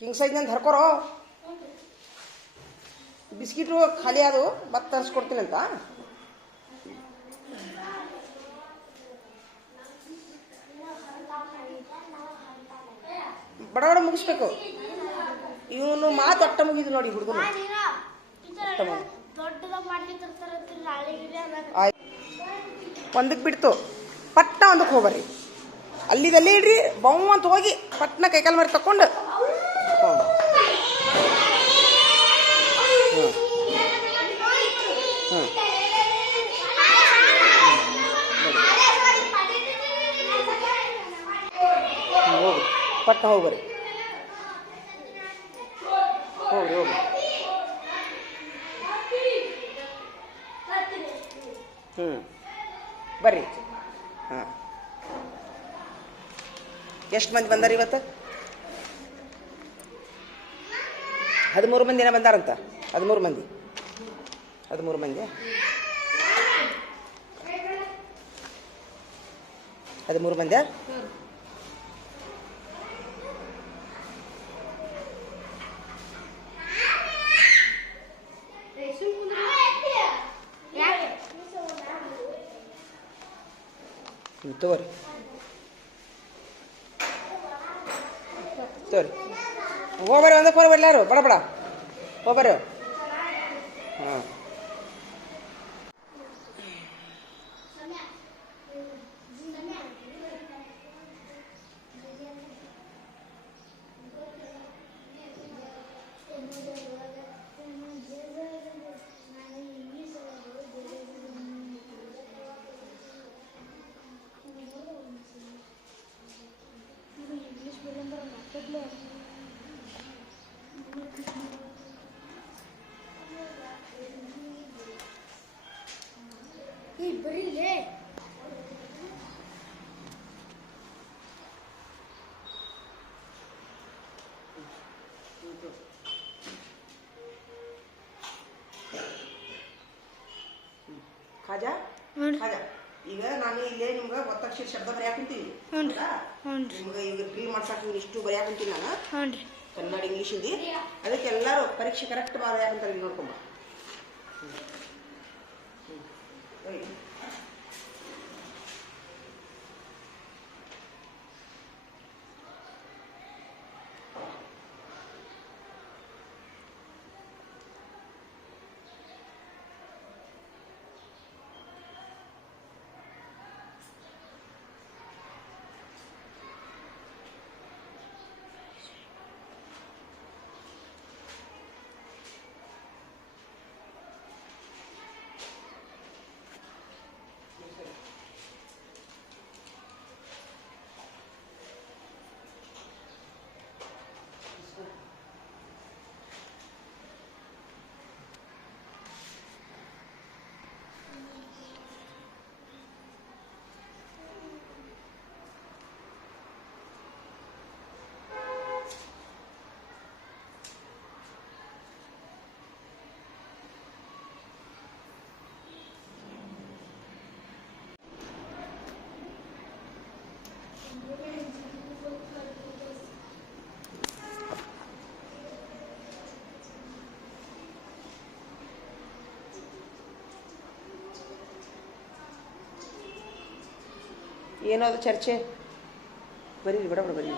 King size ನಂದು ಹರ್ಕೋರೋ biscuit ಖಾಲಿ ಅದು ಮತ್ತೆ ತರಿಸ್ಕೊಡ್ತೀನಿ ಅಂತ ಬಡ ಬಡ ಮುಗಿಸ್ಬೇಕು ಇವನು ಮಾತು ಅಟ್ಟ ಮುಗಿದು ನೋಡಿ ಹುಡುಗನು ಒಂದಕ್ಕೆ ಬಿಡ್ತು ಪಟ್ನ ಒಂದಕ್ಕೆ ಹೋಗ್ಬರ್ರಿ ಅಲ್ಲಿದಲ್ಲಿ ಇಡ್ರಿ ಬೌ ಅಂತ ಹೋಗಿ ಪಟ್ನ ಕೈಕಾಲು ಮರಿ ತಕೊಂಡು ಹೋಗ್ರಿ ಪಟ್ನ ಹೋಗ್ಬರ್ರಿ ಹೋಗ್ರಿ ಹೋಗ್ರಿ ಬರ್ರಿ ಹಾಂ ಎಷ್ಟು ಮಂದಿ ಬಂದಾರ ಇವತ್ತು 13 ಮಂದಿನ ಬಂದಾರಂತ 13 ಮಂದಿ 13 ಮಂದಿ 13 ಮಂದಿ ತಗೋರಿ ತೋರಿ ಹೋಗ್ಬರ್ರಿ ಒಂದಕ್ಕೆ ಹೋಗ್ಬರ್ರಿ ಯಾರು ಬಡ ಬಡ ಹೋಗ್ಬರ್ರಿ ಹಾಂ ಖಾಜಾ ಖಾಜಾ ಈಗ ನಾನು ಇಲ್ಲೇ ನಿಮ್ಗೆ ಒತ್ತಕ್ಷರ ಶಬ್ದ ಬರೆಯಾಕಂತೀನಿ ನಿಮ್ಗೆ ಈಗ ಡ್ರೀಲ್ ಮಾಡ್ಸಾಕ ಇಷ್ಟು ಬರೆಯಾಕಂತೀನಿ ನಾನು ಕನ್ನಡ ಇಂಗ್ಲೀಷ್ ಹಿಂದಿ ಅದಕ್ಕೆ ಎಲ್ಲರೂ ಪರೀಕ್ಷೆ ಕರೆಕ್ಟ್ ಬರೆಯಾಕಂತಾರೆ ಇಲ್ಲಿ ನೋಡ್ಕೊಂಬ ಏನೋ ಅದು ಚರ್ಚೆ ಬರೀರಿ ಬಡ ಬಡ ಬರೀ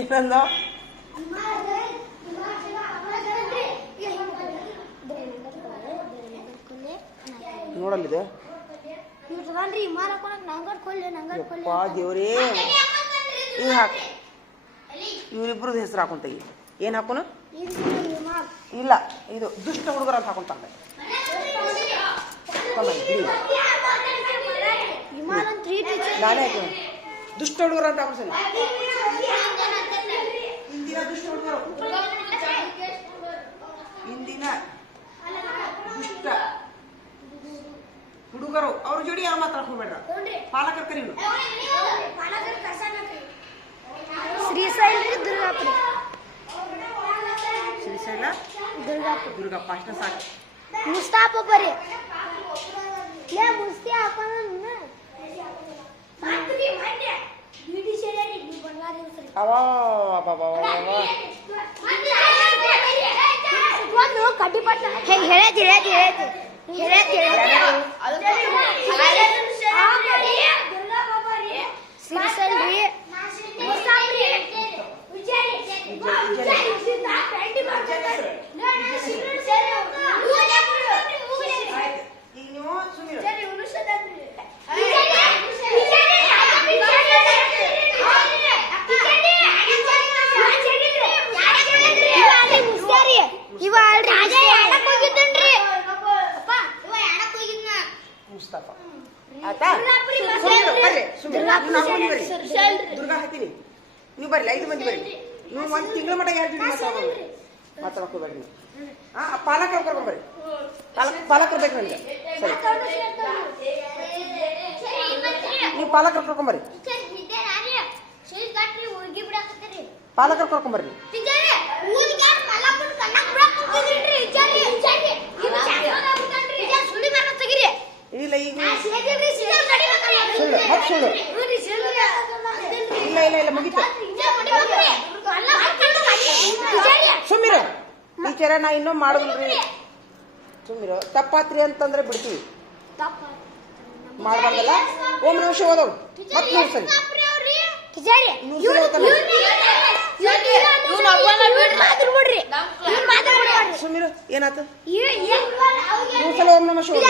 ಏನಂದ ನೋಡಲ್ಲಿದೆ ಯಪ್ಪಾ ದೇವ್ರೇ ಇವ್ ಹಾಕ ಇವರಿಬ್ರದ್ದು ಹೆಸರು ಹಾಕೊಂತ ಏನು ಹಾಕೋನು ಇಲ್ಲ ಇದು ದುಷ್ಟ ಹುಡುಗರ ಅಂತ ಹಾಕೊಂತಾರೆ ನಾನೇ ದುಷ್ಟ ಹುಡುಗರು ಅಂತ ಹಾಕೋಸಲಿ ಇಂದಿನ ದುಷ್ಟ ಹುಡುಗರು ಇಂದಿನ ದುಷ್ಟ ಹುಡುಗರು ಅವ್ರ ಜೋಡಿ ಯಾರು ಮಾತಾಡಕ್ ಹೋಗ್ಬೇಡ್ರ ಪಾಲಕರ ಕರಿ ಶ್ರೀಶೈಲ ದುರ್ಗಾಪುರ ಶ್ರೀಶೈಲ ದುರ್ಗಪ್ಪ ಅಷ್ಟ ಸಾಕು ಮುಸ್ತಾಫ ಬರೀ ಮುಸ್ತಿ ಹಾಕೋಣ ಅವ ಒಂದು ಕಡ್ಡಿ ಪಟ್ಟ ಹೆಂಗೆ ಹೇಳೈತಿ ಶ್ರೀಸಲ್ರಿ ಈಗ ನೀವು ಸುಮ್ಮನೆ ಇವ ಮುಸ್ತಫ ಆಯ್ತಾ ಬರ್ರಿ ದುರ್ಗಾ ಹತ್ತೀನಿ ನೀವು ಬರ್ರಿ 5 ಮಂದಿ ಬರ್ರಿ ನೀವು 1 ತಿಂಗಳ ಮಟ್ಟ ಯಾರು ಜೊತೆ ಮಾತಾಡ್ಕೋಬೇಡ್ರಿ ಪಾಲಕರು ಕರ್ಕೊಂಬರ್ರಿ ಪಾಲಕರು ಬೇಕು ನನಗೆ ಸರಿ ನೀವು ಪಾಲಕರು ಕರ್ಕೊಂಬರ್ರಿ ಪಾಲಕರು ಕರ್ಕೊಂಬರ್ರಿ ಇಲ್ಲ ಈಗ ಸುಳ್ಳು ಇಲ್ಲ ಮುಗಿತು ಸುಮ್ಮಿರ ಟೀಚರ ನಾ ಇನ್ನೂ ಮಾಡಿದ್ರಿ ಸುಮ್ಮಿರ ತಪ್ಪಾತ್ರಿ ಅಂತಂದ್ರೆ ಬಿಡ್ತೀವಿ ಮಾಡಬಾರ್ದಲ್ಲ ಓಂ ನಮಃ ಶಿವಾಯ ಓದೋದು ಮತ್ತೆ ನೋಡಿ ಸರಿ ಸುಮ್ಮಿರು ಏನಾಯ್ತು ಸಲ ಓಂ ನಮಃ ಶಿವಾಯ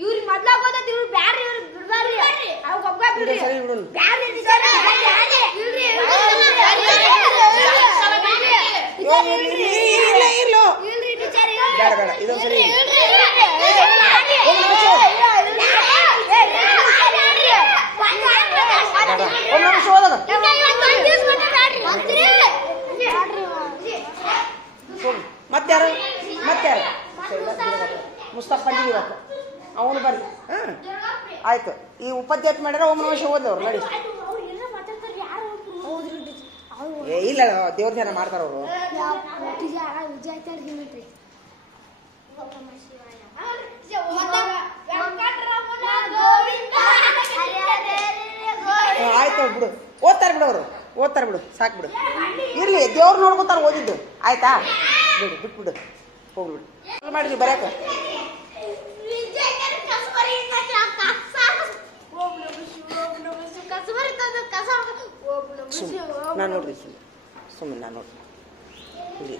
ಇವ್ರಿಗೆ ಮೊದ್ಲಾಗ ಓದತ್ ಇವ್ರು ಬ್ಯಾಡ್ರಿ ಇವ್ರು ಬಿಡ್ಬಾರ್ರಿ ಅವ್ ಸರಿ ಬಿಡು ಬೇಡ ಇದೊಂದು ಸರಿ ಓಂ ನಮಃ ಶಿವಾಯ ಮತ್ತಾರು ಮುಸ್ತಫ ಇವತ್ತು ಅವನು ಬರ್ರಿ ಆಯ್ತು ಈ ಉಪಾಧ್ಯಾಯ ಮಾಡ್ಯಾರ ಓಂ ನಮಃ ಶಿವಾಯ ಓದವ್ರು ನಡಿ ಇಲ್ಲ ದೇವ್ರ ಧ್ಯಾನ ಮಾಡ್ತಾರ ಅವರು ಆಯ್ತು ಬಿಡು ಓದ್ತಾರ ಬಿಡು ಸಾಕು ಬಿಡು ಇರ್ಲಿ ದೇವ್ರು ನೋಡ್ಕೊತಾರ ಓದಿದ್ದು ಆಯ್ತಾ ಬಿಟ್ಬಿಡು ಹೋಗ್ಬಿಡು ಮಾಡಿದ್ವಿ ಬರಕ ನಾನು ನೋಡ್ರಿ ಸುಮ್ಮನೆ ನಾನು ನೋಡ್ರಿ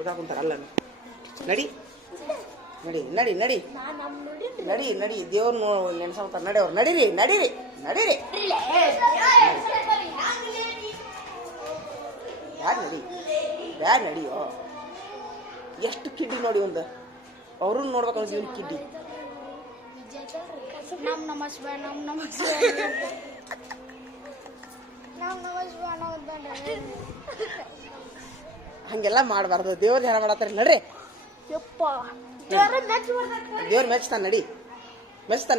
ಓದಾಕುಂತಾರಲ್ಲ ನಡಿ ದೇವ್ರ ನೆನ್ಸಾಕ್ತಾರ ನಡಿ ಅವ್ರು ನಡೀರಿ ಬ್ಯಾಗ್ ನಡಿಯೋ ಎಷ್ಟು ಕಿಡ್ಡಿ ನೋಡಿ ಒಂದು ಅವ್ರನ್ನ ನೋಡ್ಬೇಕಂದ್ರೆ ಜೀವನ ಕಿಡ್ಡಿ ಹಂಗೆಲ್ಲ ಮಾಡಬಾರ್ದು ದೇವ್ರ ಧ್ಯಾನ ಮಾಡತ್ತಾರೆ ನಡ್ರಿ ದೇವ್ರ ಮೆಚ್ತಾನ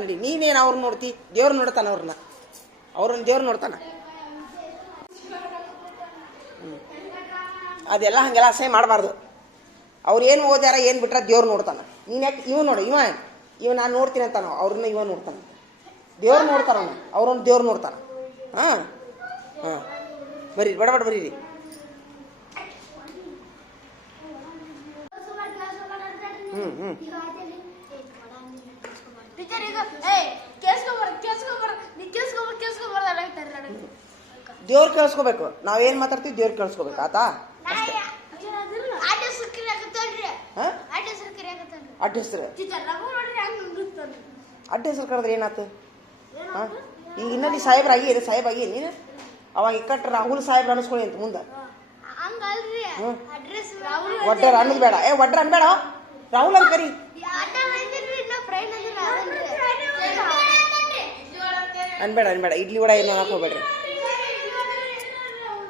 ನಡಿ ನೀನೇನು ಅವ್ರನ್ನ ನೋಡ್ತಿ ದೇವ್ರ ನೋಡ್ತಾನ ಅವ್ರನ್ನ ದೇವ್ರ ನೋಡ್ತಾನ ಅದೆಲ್ಲ ಹಂಗೆಲ್ಲ ಅಸಹ್ಯ ಮಾಡಬಾರ್ದು ಅವ್ರು ಏನು ಓದ್ಯಾರ ಏನು ಬಿಟ್ರ ದೇವ್ರು ನೋಡ್ತಾನ ನೀನು ಯಾಕೆ ಇವ ನೋಡು ಇವ ನಾನು ನೋಡ್ತೀನಿ ಅಂತಾನ ಅವ್ರನ್ನ ಇವ ನೋಡ್ತಾನ ದೇವ್ರು ನೋಡ್ತಾರ ಅವ್ರನ್ನ ದೇವ್ರು ನೋಡ್ತಾನ ಹಾಂ ಬರ್ರಿ ಬಡ ಬರೀರಿ ದೇವ್ರು ಕೇಳಿಸ್ಕೋಬೇಕು ನಾವೇನ್ ಮಾತಾಡ್ತೀವಿ ದೇವ್ರು ಕೇಳಿಸ್ಕೋಬೇಕು ಆತಾ ಅಡ್ಡ ಹೆಸರು ಕರೆದ್ರೆ ಏನಾಯ್ತು ಈಗ ಇನ್ನಲ್ಲಿ ಸಾಹೇಬ್ರಾಗಿ ನೀನು ಅವಾಗ ಇಕ್ಕಟ್ಟ ರಾಹುಲ್ ಸಾಹೇಬ್ರ ಅನಿಸ್ಕೊಳ್ಳಿ ಅಂತ ಮುಂದೆ ಒಡ್ಡರ್ ಅನ್ನೋದು ಬೇಡ ಒಡ್ರ ಅನ್ಬೇಡ ರಾಹುಲ್ ಅಂತ ಕರಿ ಅನ್ಬೇಡ ಅನ್ಬೇಡ ಇಡ್ಲಿ ವಡ ಏನು ಅನ್ನಕ್ಕೆ ಹೋಗ್ಬೇಡ್ರಿ.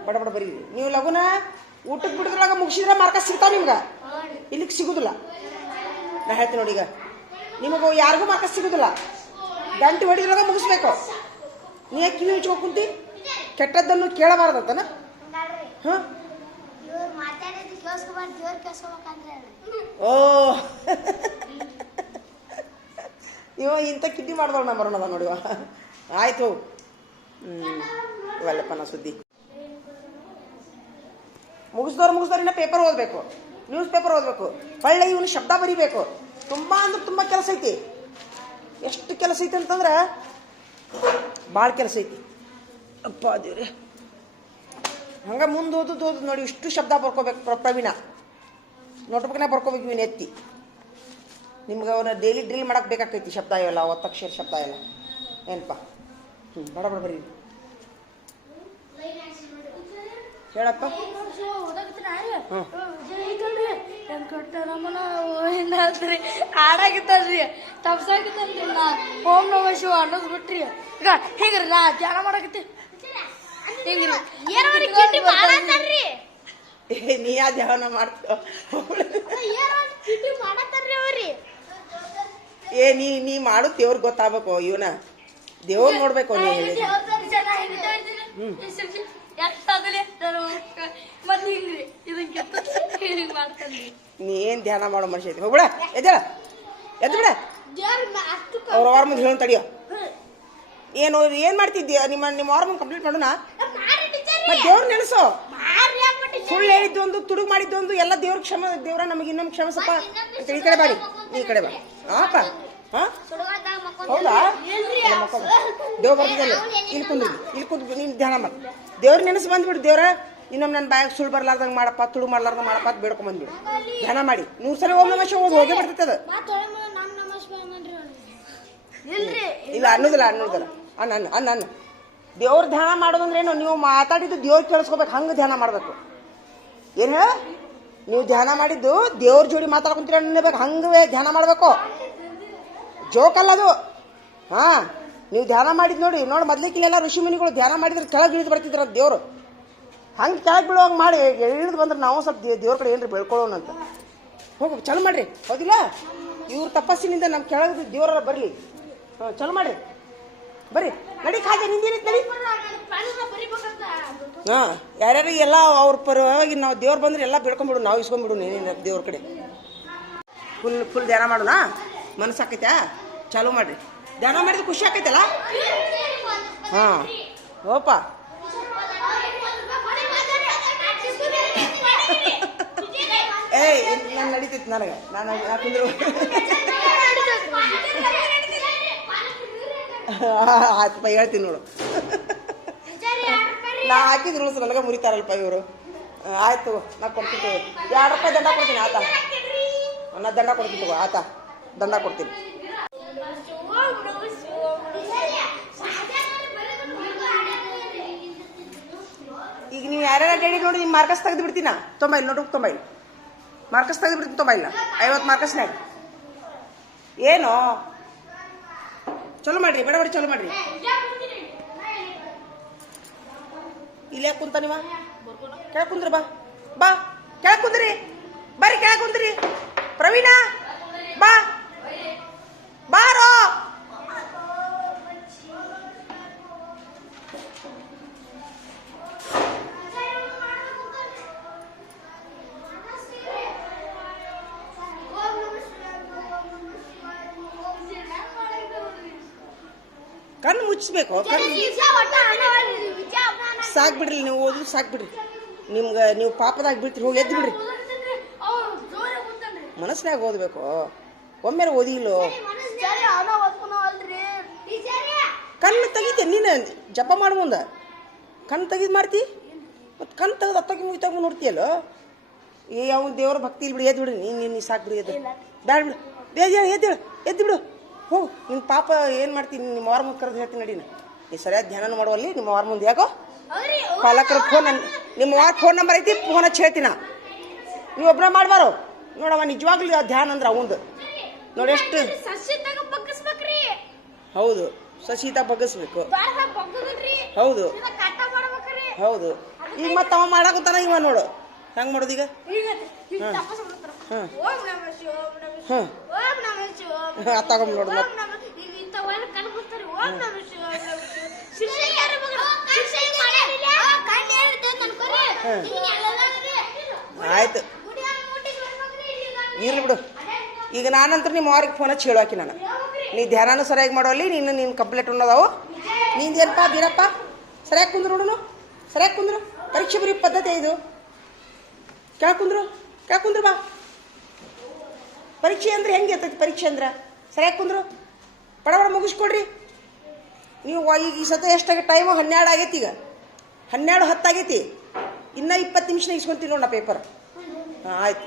ಬಡ ಬಡ ಬರೀ ನೀವು ಲಗುನ ಊಟಕ್ಕೆ ಬಿಡದ್ರೊಳಗೆ ಮುಗಿಸಿದ್ರೆ ಮಾರ್ಕಸ್ ಸಿಗ್ತಾವ ನಿಮ್ಗೆ, ಇಲ್ಲಿಗೆ ಸಿಗುದಿಲ್ಲ. ನಾ ಹೇಳ್ತೀನಿ ನೋಡಿ, ಈಗ ನಿಮಗೂ ಯಾರಿಗೂ ಮಾರ್ಕಸ್ ಸಿಗುದಿಲ್ಲ. ಗಂಟೆ ಹೊಡಿದ್ರೊಳಗೆ ಮುಗಿಸ್ಬೇಕು. ನೀ ಯಾಕೆ ಕಿವಿ ಹಚ್ಕೊಂಡು ಕುಂತಿ? ಕೆಟ್ಟದ್ದನ್ನು ಕೇಳಬಾರ್ದತ್ತನ. ಹಾಂ ಓ ಇವ ಇಂಥ ಕಿಡ್ಡಿ ಮಾಡ್ದವ್ ನಾ ಬರೋಣದ ನೋಡಿವ. ಆಯ್ತು ಇವೆಲ್ಲಪ್ಪ ನಾ ಸುದ್ದಿ ಮುಗಿಸ್ದವ್ರು ಇನ್ನ ಪೇಪರ್ ಓದಬೇಕು, ನ್ಯೂಸ್ ಪೇಪರ್ ಓದಬೇಕು, ಒಳ್ಳೆ ಇವನು ಶಬ್ದ ಬರಿಬೇಕು. ತುಂಬ ಅಂದ್ರೆ ತುಂಬ ಕೆಲಸ ಐತಿ. ಎಷ್ಟು ಕೆಲಸ ಐತಿ ಅಂತಂದ್ರೆ ಭಾಳ ಕೆಲಸ ಐತಿ. ಅಪ್ಪ ದೇವ್ರೆ, ಹಂಗೆ ಮುಂದೆ ಓದೋದು ನೋಡಿ. ಇಷ್ಟು ಶಬ್ದ ಬರ್ಕೋಬೇಕು ಪ್ರವೀಣ, ನೋಟ್ಬುಕ್ನ ಬರ್ಕೋಬೇಕು ಇವನು ಎತ್ತಿ. ನಿಮ್ಗೆ ಅವನ್ನ ಡೈಲಿ ಡ್ರಿಲ್ ಮಾಡಕ್ಕೆ ಬೇಕಾಗ್ತೈತಿ ಶಬ್ದ ಇವೆಲ್ಲ, ಒತ್ತಕ್ಷರ ಶಬ್ದ ಎಲ್ಲ. ಏನಪ್ಪ ಬಡ ಬಡ ಬರೀ ಹೇಳಪ್ಪ. ಆಡಾಗಿತ್ತಲ್ರಿ ತಪ್ಸಾಗಿತ್ತಲ್ರಿ ನಾ ಓಂ ನಮ ಶಿವ ಅನ್ನೋದು ಬಿಟ್ರಿ. ಈಗ ಹಿಂಗ್ರಿ ನಾ ಧ್ಯಾನ ಮಾಡಕತ್ತಿ ಹಿಂಗ್ರಿ ನೀ ಯಾ ಧ್ಯಾನ ಮಾಡ್ತೀವ? ಏ ನೀ ಮಾಡು ದೇವ್ರಿಗೆ ಗೊತ್ತಾಗಬೇಕು. ಇವನ ದೇವ್ರು ನೋಡ್ಬೇಕು. ನೀ ನೀ ಏನ್ ಧ್ಯಾನ ಮಾಡೋ ಮನುಷ್ಯ ಐತಿ? ಹೋಗ್ಬಿಡ, ಎದ್ದೇಳ ಎದ್ದು ಬಿಡ. ಅವ್ರ ವಾರ ಮುಂದೆ ಹೇಳೋಣ ತಡಿಯೋ. ಏನು ಏನ್ ಮಾಡ್ತಿದ್ದೀಯ? ನಿಮ್ಮ ವಾರ ಮುಂದೆ ಕಂಪ್ಲೀಟ್ ಮಾಡೋಣ. ಮತ್ತೆ ದೇವ್ರ ನೆನೆಸೋ. ಸುಳ್ಳು ಹೇಳಿದ್ದು ಒಂದು, ತುಡುಗು ಮಾಡಿದ್ದು ಒಂದು, ಎಲ್ಲ ದೇವ್ರ ದೇವ್ರ ನಮಗೆ ಇನ್ನೊಂದು ಕ್ಷಮಿಸಪ್ಪ ಅಂತ. ಈ ಕಡೆ ಬಾರಿ, ಈ ಕಡೆ ಬಾ. ಹಾಪ ಹಾ ಹೌದಾ? ದೇವ್ರ ಬರ್ತಿದ್ದಲ್ಲ, ಇಲ್ಲಿ ಕುಂದ್ರು ನೀನು ಧ್ಯಾನ ಮಾಡಿ ದೇವ್ರ ನೆನೆಸಿ ಬಂದ್ಬಿಡು. ದೇವ್ರ ಇನ್ನೊಮ್ಮೆ ನನ್ನ ಬಾಯಾಗ ಸುಳ್ಳು ಬರ್ಲಾರ್ದಂಗೆ ಮಾಡಪ್ಪ, ತುಡುಗು ಮಾಡ್ಲಾರ್ದಂಗೆ ಮಾಡಪ್ಪ ಅಂತ ಬೇಡ್ಕೊಂಡ್ ಬಂದ್ಬಿಡು. ಧ್ಯಾನ ಮಾಡಿ 100 ಸಲ ಓಂ ನಮಃ ಶಿವಾಯ ಹೋಗೇ ಬರ್ತೈತೆ ಅದು. ಇಲ್ಲ ಅನ್ನೋದಿಲ್ಲ ಅನ್ನ ದೇವ್ರ ಧ್ಯಾನ ಮಾಡೋದಂದ್ರೆ ಏನು? ನೀವು ಮಾತಾಡಿದ್ದು ದೇವ್ರ ಕೇಳಿಸ್ಕೋಬೇಕು, ಹಂಗೆ ಧ್ಯಾನ ಮಾಡಬೇಕು. ಏನು ಹೇಳ? ನೀವು ಧ್ಯಾನ ಮಾಡಿದ್ದು ದೇವ್ರ ಜೋಡಿ ಮಾತಾಡ್ಕೊಂತೀರ ಅನ್ನಬೇಕು, ಹಂಗವೇ ಧ್ಯಾನ ಮಾಡಬೇಕು. ಜೋಕಲ್ಲ ಅದು. ಹಾಂ, ನೀವು ಧ್ಯಾನ ಮಾಡಿದ್ದು ನೋಡಿ ಮೊದ್ಲಿಕ್ಕಿಲ್ಲೆಲ್ಲ ಋಷಿ ಮುನಿಗಳು ಧ್ಯಾನ ಮಾಡಿದ್ರೆ ಕೆಳಗೆ ಇಳಿದು ಬರ್ತಿದ್ರ ದೇವ್ರು. ಹಂಗೆ ಕೆಳಗೆ ಬೀಳುವಂಗೆ ಮಾಡಿ ಇಳಿದು ಬಂದ್ರೆ ನಾವು ಸ್ವಲ್ಪ ದೇವ್ರ ಕಡೆ ಏನ್ರಿ ಬೆಳ್ಕೊಳ್ಳೋಣ ಅಂತ ಹೋಗಿ ಚಲೋ ಮಾಡ್ರಿ. ಹೌದಿಲ್ಲ? ಇವ್ರ ತಪಸ್ಸಿನಿಂದ ನಮ್ಮ ಕೆಳಗೆ ದೇವ್ರ ಬರಲಿ. ಹಾಂ, ಚಲೋ ಮಾಡ್ರಿ, ಬರ್ರಿ ನಡಿ. ಹಾಗೆ ನಿಂದೇನಿತ್ತು ನಡಿ. ಹಾಂ, ಯಾರ್ಯಾರು ಎಲ್ಲ ಅವ್ರ ಪರವಾಗಿ ನಾವು ದೇವ್ರು ಬಂದ್ರೆ ಎಲ್ಲ ಬೆಳ್ಕೊಂಬಿಡು, ನಾವು ಇಸ್ಕೊಂಡ್ಬಿಡು ನೀನು ದೇವ್ರ ಕಡೆ. ಫುಲ್ ಧ್ಯಾನ ಮಾಡೋಣ. ಮನಸ್ಸು ಆಕೈತಾ? ಚಾಲು ಮಾಡ್ರಿ. ಧ್ಯಾನ ಮಾಡಿದ್ರೆ ಖುಷಿ ಆಕೈತಲ್ಲ? ಹಾಂ ಓಪ. ಏಯ್ ನಾನು ನಡೀತೈತಿ ನನಗೆ, ನಾನು ಕುಂದ್ರು. ಆಯ್ತಪ್ಪ ಹೇಳ್ತೀನಿ ನೋಡು. ನಾ ಹಾಕಿದ ರೂಲ್ಸ್ ನನಗೆ ಮುರಿತಾರಲ್ಪ ಇವರು. ಆಯ್ತು, ನಾ ಕೊಡ್ತೀನಿ. 2 ರೂಪಾಯಿ ದಂಡ ಕೊಡ್ತೀನಿ. ಆತ ನಾ ದಂಡ ಕೊಡ್ತೀನಿ ತಗೋ. ಆತ ದಂಡ ಕೊಡ್ತೀನಿ. ಈಗ ನೀವು ಯಾರ್ಯಾರ ಗಾಡಿ ನೋಡಿ ನಿಮ್ಮ ಮಾರ್ಕಸ್ ತೆಗೆದು ಬಿಡ್ತೀನ. ತೊಂಬೈಲ್ ನೋಡು, ತೊಂಬೈಲ್ ಮಾರ್ಕಸ್ ತೆಗೆದು ಬಿಡ್ತೀನಿ. ತೊಂಬೈಲ್ಲ 50 ಮಾರ್ಕಸ್ನಾಗ ಏನು ಚಲೋ ಮಾಡ್ರಿ, ಬೇಡ ಚಲೋ ಮಾಡ್ರಿ. ಇಲ್ಲಿ ಯಾಕೆ ಕುಂತ ನೀವ? ಕೆಳಗೆ ಕುಂದ್ರಿ. ಬಾ ಕೆಳಗೆ ಕುಂದ್ರಿ, ಬರ್ರಿ ಕೆಳಗೆ ಕುಂದ್ರಿ. ಪ್ರವೀಣ ಬಾ ಬಾರೋ. ಕಣ್ಣು ಮುಚ್ಚಿಸ್ಬೇಕು. ಸಾಕು ಬಿಡ್ರಿ, ನೀವು ಓದಿದ್ರು ಸಾಕು ಬಿಡ್ರಿ. ನಿಮ್ಗೆ ನೀವು ಪಾಪದಾಗ ಬಿಡ್ತೀರಿ, ಹೋಗಿ ಎದ್ದು ಬಿಡ್ರಿ. ಮನಸ್ಸಿನಾಗ ಓದಬೇಕು. ಒಮ್ಮೆ ಓದಿಲ್ಲೋ ಕಣ್ಣು ತೆಗಿತೆ. ನೀನು ಜಪ ಮಾಡು ಮುಂದೆ ಕಣ್ಣು ತೆಗಿದು ಮಾಡ್ತಿ. ಮತ್ತು ಕಣ್ಣು ತೆಗೆದು ಅತ್ತಗಿ ಮುಗಿತಾಗ ನೋಡ್ತೀಯಲ್ಲೋ. ಯಾವ ದೇವ್ರ ಭಕ್ತಿ ಇಲ್ಲಿ ಬಿಡಿ, ಎದ್ದು ಬಿಡ್ರಿ. ನೀನು ಸಾಕು ಬಿಡಿ, ಎದ್ದು ಬ್ಯಾಡ ಬಿಡು. ಎದ್ದು ಬಿಡು, ಹೋಗು. ನಿನ್ನ ಪಾಪ ಏನು ಮಾಡ್ತೀನಿ? ನಿಮ್ಮ ವಾರ ಮುಂದೆ ಕರೆದು ಹೇಳ್ತೀನಿ ನಡೀನ. ನೀ ಸರಿಯಾದ ಧ್ಯಾನ ಮಾಡುವಲ್ಲಿ ನಿಮ್ಮ ವಾರ ಮುಂದೆ ಯಾಕೋ ಪಾಲಕರ ಫೋನ್, ನಿಮ್ಮ ವಾರ ಫೋನ್ ನಂಬರ್ ಐತಿ, ಫೋನ್ ಹಚ್ಚಿ ಹೇಳ್ತೀನ. ನೀವು ಒಬ್ಬರ ಮಾಡಬಾರು ನೋಡವ. ನಿಜವಾಗ್ಲೂ ಧ್ಯಾನ ಅಂದ್ರೆ ಅವಂದು ನೋಡಿ ಎಷ್ಟು. ಹೌದು, ಸಸೀತಾ ಬಗ್ಗಿಸ್ಬೇಕು. ಹೌದು ಹೌದು. ಈಗ ಮತ್ತೆ ಅವ ಮಾಡಾಕತ್ತಾನ, ಇವ ನೋಡು ಹೆಂಗೆ ಮಾಡೋದು ಈಗ. ಹಾಂ ತಗೊಂಡು ನೋಡು ಮತ್ತೆ. ಆಯ್ತು ಇರ್ಲಿ ಬಿಡು. ಈಗ ನಾನಂತರ ನಿಮ್ಮ ಅವ್ರಿಗೆ ಫೋನ್ ಹಚ್ಚಿ ಹೇಳುವಾಕಿ ನಾನು, ನೀ ಧ್ಯಾನನೂ ಸರಿಯಾಗಿ ಮಾಡೋಲ್ಲಿ, ನೀನು ಕಂಪ್ಲೇಂಟ್ ಅನ್ನೋದಾವು. ನಿಂದೇನಪ್ಪ ಬೀರಪ್ಪ ಸರಿಯಾಗಿ ಕುಂದ್ರು ನೋಡುನು, ಸರಿಯಾಗಿ ಕುಂದ್ರು. ಪರೀಕ್ಷೆ ಬರೀ ಪದ್ಧತಿ ಇದು. ಕೇಳ್ಕುಂದ್ರು ಬಾ. ಪರೀಕ್ಷೆ ಅಂದ್ರೆ ಹೆಂಗೆ ಇರ್ತೈತಿ? ಪರೀಕ್ಷೆ ಅಂದ್ರೆ ಸರಿಯಾಗಿ ಕುಂದ್ರು, ಬಡ ಮುಗಿಸ್ಕೊಡ್ರಿ ನೀವು. ಈಗ ಈ ಸತ ಎಷ್ಟಾಗಿ ಟೈಮು 12 ಆಗೈತಿ. ಈಗ 12:10 ಆಗೈತಿ. ಇನ್ನೂ 20 ನಿಮಿಷನಾಗ ಇಸ್ಕೊಂತೀನಿ ನೋಡು ನಾ ಪೇಪರ್. ಹಾಂ ಆಯ್ತು.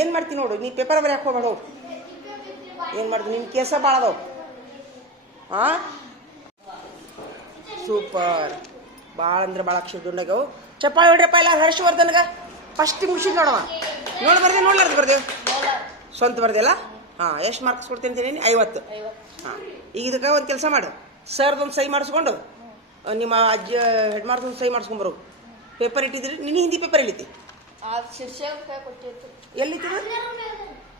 ಏನು ಮಾಡ್ತೀನಿ ನೋಡು, ನೀ ಪೇಪರ್ ಬರೀ ಹಾಕೋಬೇಡ. ಹೋಗು ಏನು ಮಾಡ್ತೀನಿ, ನಿನ್ನ ಕೇಸ ಭಾಳ ಅದಾವು. ಹಾಂ ಸೂಪರ್. ಭಾಳ ಅಂದ್ರೆ ಭಾಳ ಅಕ್ಷರ ದುಂಡಾಗ್ಯವು. ಚಪ್ಪಾಳಿ ಹೊಡ್ರಪ್ಪ ಇಲ್ಲ. ಹರ್ಷವರ್ಧನ್ಗೆ ಫಸ್ಟ್ ಮುಗಿಸಿದ್ ನೋಡವ. ಬರ್ದೆ ನೋಡ್ಲಾರ್ದು ಬರ್ದೇವು. ಸ್ವಂತ ಬರ್ದಿಲ್ಲ. ಹಾಂ ಎಷ್ಟು ಮಾರ್ಕ್ಸ್ ಕೊಡ್ತೀನಿ ಅಂತೀನಿ? 50. ಹಾಂ ಈಗ ಇದಕ್ಕೆ ಒಂದು ಕೆಲಸ ಮಾಡು, ಸರ್ದೊಂದು ಸಹಿ ಮಾಡಿಸ್ಕೊಂಡು ನಿಮ್ಮ ಅಜ್ಜ ಹೆಡ್ ಮಾಸ್ಟರ್ ಸಹಿ ಮಾಡಿಸ್ಕೊಂಬರು. ಪೇಪರ್ ಇಟ್ಟಿದ್ರಿ, ನಿನ್ನ ಹಿಂದಿ ಪೇಪರ್ ಎಲ್ಲಿತಿ? ಎಲ್ಲಿತ್ತು?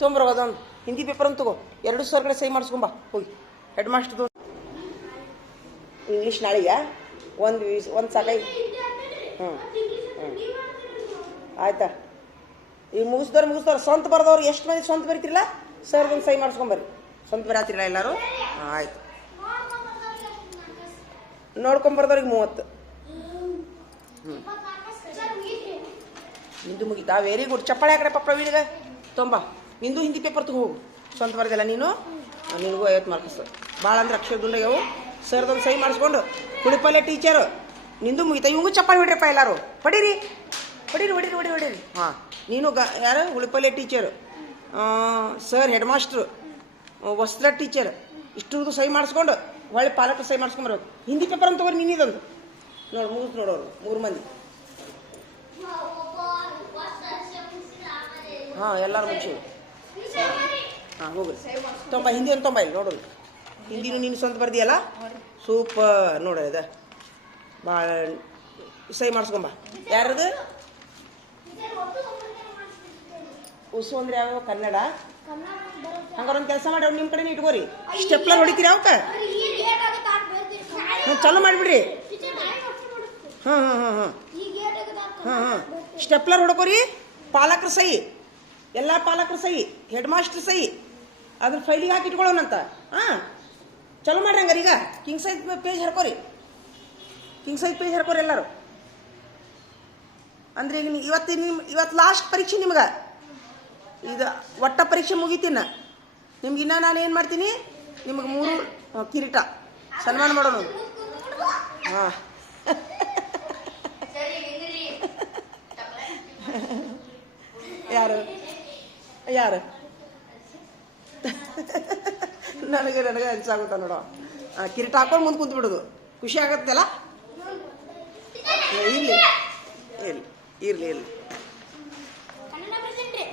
ತೊಂಬರೋ ಅದೊಂದು ಹಿಂದಿ ಪೇಪರ್ ಅಂತ ತಗೋ. 2 ಸರ್ ಕಡೆ ಸಹಿ ಮಾಡಿಸ್ಕೊಂಬ ಹೋಗಿ. ಹೆಡ್ ಮಾಸ್ಟರ್ದು ಇಂಗ್ಲೀಷ್ ನಾಳೆಗೆ ಒಂದು ಸಾಕಾಗಿ. ಹ್ಞೂ ಆಯ್ತಾ? ಈಗ ಮುಗಿಸ್ದವ್ರು ಸ್ವಂತ ಬರ್ದವ್ರು ಎಷ್ಟು ಮಂದಿ ಸ್ವಂತ ಬರೀತಿರಲ್ಲ, ಸರ್ದೊಂದು ಸಹಿ ಮಾಡಿಸ್ಕೊಂಬರ್ರಿ. ಸ್ವಂತ ಬರೀತಿರಲ್ಲ ಎಲ್ಲರೂ? ಹಾಂ ಆಯ್ತು. ನೋಡ್ಕೊಂಬರ್ದವ್ರಿಗೆ 30. ನಿಂದು ಮುಗಿತಾ? Very good. ಚಪ್ಪಾಳೆ ಹಾಕಡೆ ಪಪ್ಪ ವೀಡಿಗೆ ತೊಂಬ. ನಿಂದು ಹಿಂದಿ ಪೇಪರ್ ತಗೋ ಹೋಗು. ಸ್ವಂತ ಬರ್ದಿಲ್ಲ ನೀನು, ನಿನಗೂ 50 ಮಾರ್ಕ್ಸ್. ಭಾಳ ಅಂದ್ರೆ ಅಕ್ಷರ ದುಂಡಾಗ್ಯವು. ಸರ್ದೊಂದು ಸಹಿ ಮಾಡಿಸ್ಕೊಂಡು ಹುಡುಪಲ್ಲೆ ಟೀಚರು ನಿಂದು ಮುಗಿತಾ? ಇವಂಗೂ ಚಪ್ಪಾಳೆ ಹೊಡ್ರಪ್ಪ ಎಲ್ಲರೂ. ಹೊಡೀರಿ. ಹಾಂ ನೀನು ಯಾರು? ಹುಡುಪಲ್ಲೆ ಟೀಚರು, ಸರ್ ಹೆಡ್ ಮಾಸ್ಟ್ರು, ವಸ್ತ್ರ ಟೀಚರ್, ಇಷ್ಟರದ್ದು ಸಹಿ ಮಾಡಿಸ್ಕೊಂಡು ಒಳ್ಳೆ ಪಾಲಕರು ಸಹಿ ಮಾಡಿಸ್ಕೊಂಬರ್ಬೇಕು. ಹಿಂದಿ ಪೇಪರ್ ಅಂತ ತಗೋರಿ ನಿನ್ನಿದೊಂದು. ನೋಡಿ ಮುಗಿಸ್ ನೋಡೋರು 3 ಮಂದಿ. ಹಾಂ ಎಲ್ಲರೂ ಮುಗಿಸಿವಿ. ಹಾಂ ಹೋಗ್ರಿ. ತೊಂಬ ಹಿಂದಿ ಒಂದು ತೊಂಬ. ಇಲ್ಲಿ ನೋಡೋರು ಹಿಂದಿನೂ ನೀನು ಸ್ವಂತ ಬರ್ದಿಯಲ್ಲ, ಸೂಪರ್. ನೋಡ ಇದು ಭಾಳ ಸಹಿ ಮಾಡಿಸ್ಕೊಂಬ. ಯಾರದು? ಉಸು ಅಂದ್ರೆ ಯಾವ್ಯಾವ? ಕನ್ನಡ. ಹಂಗಾರ ಒಂದು ಕೆಲಸ ಮಾಡಿ ಅವ್ರು ನಿಮ್ಮ ಕಡೆನೇ ಇಟ್ಕೋರಿ. ಸ್ಟೆಪ್ಲರ್ ಹೊಡಿತೀರಿ ಅವಕ್ಕೆ? ಚಲೋ ಮಾಡಿಬಿಡ್ರಿ. ಹಾಂ ಸ್ಟೆಪ್ಲರ್ ಹೊಡ್ಕೋರಿ. ಪಾಲಕರ ಸಹಿ, ಎಲ್ಲ ಪಾಲಕರ ಸಹಿ, ಹೆಡ್ ಮಾಸ್ಟರ್ ಸಹಿ ಅದ್ರ ಫೈಲಿಗೆ ಹಾಕಿ ಇಟ್ಕೊಳ್ಳೋಣಂತ. ಹಾಂ ಚಲೋ ಮಾಡ್ರಿ. ಹಂಗಾರ ಈಗ ಕಿಂಗ್ ಸೈಜ್ ಪೇಜ್ ಹರ್ಕೋರಿ. ಎಲ್ಲರೂ. ಅಂದ್ರೆ ಈಗ ಇವತ್ತು ಲಾಸ್ಟ್ ಪರೀಕ್ಷೆ ನಿಮ್ಗೆ. ಇದು ಒಟ್ಟ ಪರೀಕ್ಷೆ ಮುಗಿತೀನ ನಿಮ್ಗೆ. ಇನ್ನ ನಾನು ಏನು ಮಾಡ್ತೀನಿ, ನಿಮಗೆ 3 ಕಿರೀಟ ಸನ್ಮಾನ ಮಾಡೋಣ. ಹಾಂ ಯಾರು ನನಗೆ ಅನ್ಸಾಗುತ್ತ ನೋಡೋ. ಕಿರೀಟ ಹಾಕೊಂಡು ಮುಂದೆ ಕುಂತು ಬಿಡೋದು. ಖುಷಿ ಆಗತ್ತಲ್ಲ? ಇರ್ಲಿ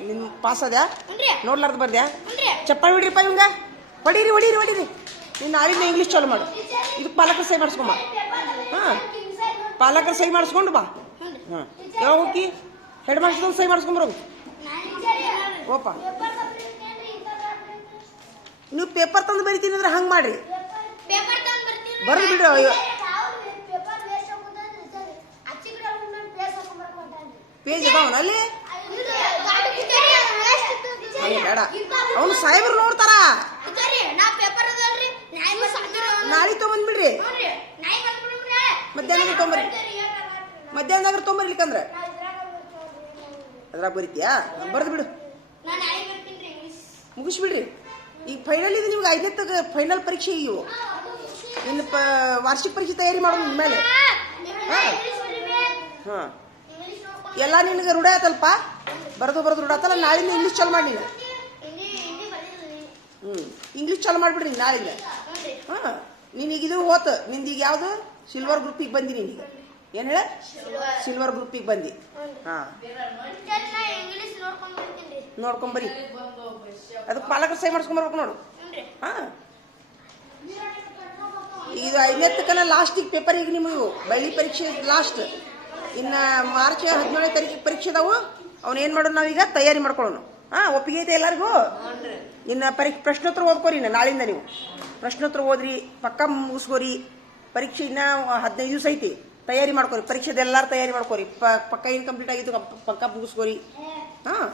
ನಿನ್ ಪಾಸ್ ಅದ್ಯಾ? ನೋಡ್ಲಾರ್ದು ಬರ್ದ್ಯಾ? ಚಪ್ಪಾಳಿ ಹೊಡಿರಿಪ್ಪ ಇವಂಗ. ಹೊಡೀರಿ. ನೀನು ನಾಳಿಂದ ಇಂಗ್ಲೀಷ್ ಚಾಲು ಮಾಡು. ಇದಕ್ಕೆ ಪಾಲಕರ ಸಹಿ ಮಾಡಿಸ್ಕೊಂಬ. ಹಾಂ ಪಾಲಕರ ಸಹಿ ಮಾಡಿಸ್ಕೊಂಡು ಬಾ. ಹಾಂ ಯಾವಾಗ ಹೋಗಿ ಹೆಡ್ ಮಾಸ್ಟರ್ ಸಹಿ ಮಾಡಿಸ್ಕೊಂಬರೋದು. ಓಪ ನೀವು ಪೇಪರ್ ತಂದು ಬರಿತೀನಿ ಅಂದ್ರೆ ಹಂಗೆ ಮಾಡ್ರಿ. ಬರ್ದು ಬಿಡು. ಪೇಜ್ ಅದಾವನ ಅಲ್ಲಿ? ಬೇಡ, ಅವನು ಸಾಹೇಬ್ರು ನೋಡ್ತಾರ. ನಾಳೆ ತೊಗೊಂಡ್ಬಿಡ್ರಿ. ಮಧ್ಯಾಹ್ನ ತೊಂಬರ್ರಿ. ಇಲ್ಲಿಕಂದ್ರೆ ಅದ್ರಾಗ ಬರೀತೀಯಾ? ಬರ್ದು ಬಿಡು. ಮುಗಿಸ್ಬಿಡ್ರಿ. ಈಗ ಫೈನಲ್ ಇದೆ ನಿಮ್ಗೆ. 5ನೇ ಫೈನಲ್ ಪರೀಕ್ಷೆ ಇವು. ಇನ್ನು ವಾರ್ಷಿಕ ಪರೀಕ್ಷೆ ತಯಾರಿ ಮಾಡೋದು ಮೇಲೆ. ಹಾಂ ಎಲ್ಲ ನಿನಗೆ ರೂಢ ಆಯ್ತಲ್ಪ. ಬರೆದು ರೂಢ ಆಯ್ತಲ್ಲ. ನಾಳಿಂದ ಇಂಗ್ಲೀಷ್ ಚಾಲು ಮಾಡಿ ನೀನು. ಇಂಗ್ಲೀಷ್ ಚಾಲು ಮಾಡಿಬಿಡ್ರಿ ನಾಳಿಂದ. ಹಾಂ ನೀನೀಗ ಇದು ಹೋತು ನಿಂದು. ಈಗ ಯಾವುದು? ಸಿಲ್ವರ್ ಗ್ರೂಪಿಗೆ ಬಂದಿ ನೀನೀಗ. ಏನು ಹೇಳ? ಸಿಲ್ವರ್ ಗ್ರೂಪಿಗೆ ಬಂದಿ. ಹಾಂ ನೋಡ್ಕೊಂಬರಿ. ಅದಕ್ಕೆ ಪಾಲಕರು ಸಹಿ ಮಾಡಿಸ್ಕೊಂಬರ್ಬೇಕು ನೋಡು. ಹಾಂ ಇದು 5ನೇ ತನಕ ಲಾಸ್ಟಿಗೆ ಪೇಪರ್. ಈಗ ನಿಮಗೂ ಬಳ್ಳಿ ಪರೀಕ್ಷೆ ಲಾಸ್ಟ್. ಇನ್ನು ಮಾರ್ಚ್ 17ನೇ ತಾರೀಕಿಗೆ ಪರೀಕ್ಷೆ ಅದಾವು. ಅವನೇನು ಮಾಡೋಣ ನಾವೀಗ ತಯಾರಿ ಮಾಡ್ಕೊಳ್ಳೋಣ. ಒಪ್ಪಿಗೆ ಐತೆ ಎಲ್ಲರಿಗೂ? ಇನ್ನು ಪ್ರಶ್ನೋತ್ತರ ಓದ್ಕೋರಿ. ಇನ್ನು ನಾಳಿಂದ ನೀವು ಪ್ರಶ್ನೋತ್ತರ ಓದ್ರಿ, ಪಕ್ಕ ಮುಗಿಸ್ಕೋರಿ. ಪರೀಕ್ಷೆ ಇನ್ನು 15 ದಿವಸ ಐತಿ. ತಯಾರಿ ಮಾಡ್ಕೋರಿ. ಪರೀಕ್ಷೆದ ಎಲ್ಲರೂ ತಯಾರಿ ಮಾಡ್ಕೋರಿ. ಪಕ್ಕ ಏನು ಕಂಪ್ಲೀಟ್ ಆಗಿತ್ತು ಪಕ್ಕ ಮುಗಿಸ್ಕೋರಿ. ಹಾಂ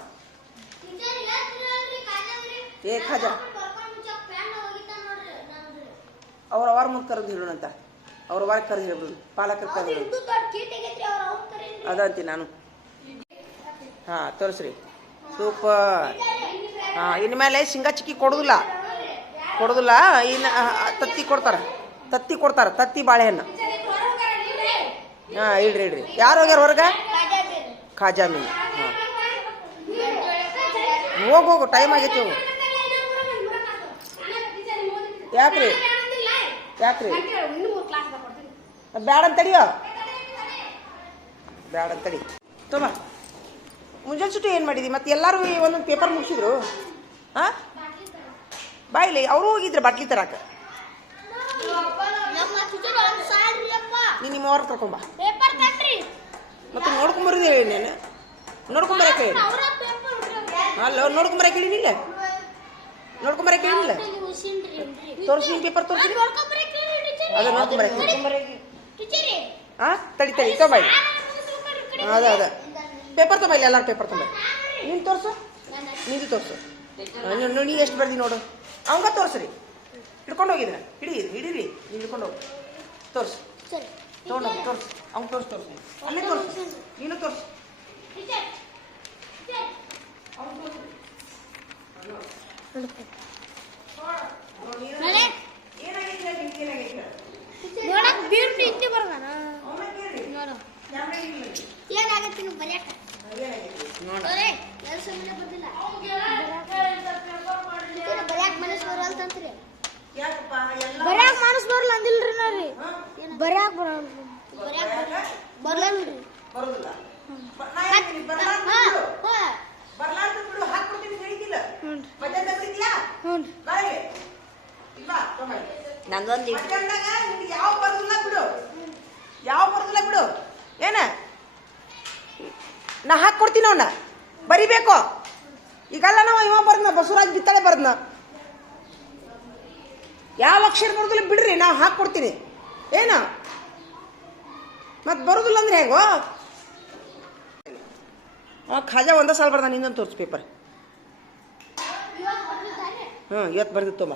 ಏ ಖಾಜಾ ಅವ್ರ ಮುಂದೆ ಕರೆದು ಹೇಳೋಣಂತ. ಅವ್ರ ವಾರ ಕರೆದು ಹೇಳ್ಬಿಡು. ಪಾಲಕರು ಕರೆದು ಹೇಳಿ ಅದಂತಿ ನಾನು. ಹಾಂ ತೋರಿಸ್ರಿ. ಸೂಪರ್. ಇನ್ನು ಮೇಲೆ ಶೇಂಗಾ ಚಿಕ್ಕಿ ಕೊಡೋದಿಲ್ಲ. ಇನ್ನು ತತ್ತಿ ಕೊಡ್ತಾರೆ. ತತ್ತಿ ಬಾಳೆಹಣ್ಣು. ಹಾಂ ಇಡ್ರಿ. ಯಾರು ಹೋಗ್ಯಾರ ಹೊರಗೆ? ಖಾಜಾ ಮೀನು. ಹಾಂ ಹೋಗು ಟೈಮ್ ಆಗೈತಿ. ಹೋಗು. ಯಾಕ್ರಿ ಬ್ಯಾಡಂತಡಿಯೋ? ಬ್ಯಾಡಂತಡಿ. ತಮ್ಮ ಮುಂಜಾನೆ ಸುಟ್ಟು ಏನು ಮಾಡಿದಿ? ಮತ್ತೆ ಎಲ್ಲರೂ ಒಂದೊಂದು ಪೇಪರ್ ಮುಗಿಸಿದ್ರು. ಹಾಂ ಬಾಯಿಲಿ ಅವರು ಹೋಗಿದ್ರು ಬಾಟ್ಲಿ ತರಾಕ. ನಿಮ್ಮ ಅವ್ರ ಕರ್ಕೊಂಬ. ಮತ್ತೆ ನೋಡ್ಕೊಂಬರೋದು ಹೇಳಿ. ನಾನು ನೋಡ್ಕೊಂಬರಕ್ಕೆ ಹೇಳಿ. ಅಲ್ಲ ನೋಡ್ಕೊಂಬರಕ್ಕೆ ಹೇಳಿನಿಲ್ಲ. ತೋರಿಸಿ ನಿಮ್ಮ ಪೇಪರ್ ತೋರಿಸಿ. ಅದ ನೋಡ್ಕೊಂಬರಕ್ಕೆ. ಹಾಂ ತಡಿ ತೊಂಬೈ. ಅದ ಪೇಪರ್ ತೊಂಬೈಲಿ. ಎಲ್ಲರೂ ಪೇಪರ್ ತೊಂಬೈ. ನೀನು ತೋರಿಸು. ನೀ ಎಷ್ಟು ಬರ್ದಿ ನೋಡು. ಅವಂಗ ತೋರಿಸ್ರಿ. ಹಿಡ್ಕೊಂಡು ಹೋಗಿದ್ರ. ಹಿಡೀರಿ. ನೀವು ಹಿಡ್ಕೊಂಡು ಹೋಗಿ ತೋರಿಸು. ತೊಗೊಂಡೋಗಿ ತೋರಿಸು. ಅವ್ನು ತೋರಿಸು. ಅಲ್ಲೇ ತೋರಿಸು. ನೀನು ತೋರಿಸು. ಬರ್ಯಾಕ ಮನಸ್ ಬರಲ್ಲ ಅಂದಿಲ್ರಿ ನಾರಿ. ಬರ್ಯಾಕ ಬರ್ಲಲ್ರಿ. ನಂದೊಂದು ಯಾವ ಬರೋದಿಲ್ಲ ಬಿಡು. ಏನ ನಾ ಹಾಕ್ಕೊಡ್ತೀನಿ. ಅವನ್ನ ಬರಿಬೇಕು. ಈಗಲ್ಲ ನಾವು ಇವ ಬರ್ದ್ನ ಬಸವರಾಜ್ ಬಿತ್ತಳೆ ಬರ್ದ್ನ. ಯಾವ ಅಕ್ಷರ ಬರೋದಿಲ್ಲ ಬಿಡ್ರಿ. ನಾವು ಹಾಕ್ಕೊಡ್ತೀನಿ. ಏನ ಮತ್ತೆ ಬರೋದಿಲ್ಲ ಅಂದ್ರೆ ಹೇಗೋ? ಖಾಜಾ ಒಂದೇ ಸಾಲ ಬರ್ದ. ನಿಂದೊಂದು ತೋರಿಸು ಪೇಪರ್. ಇವತ್ತು ಬರ್ದಿತ್ತಮ್ಮ.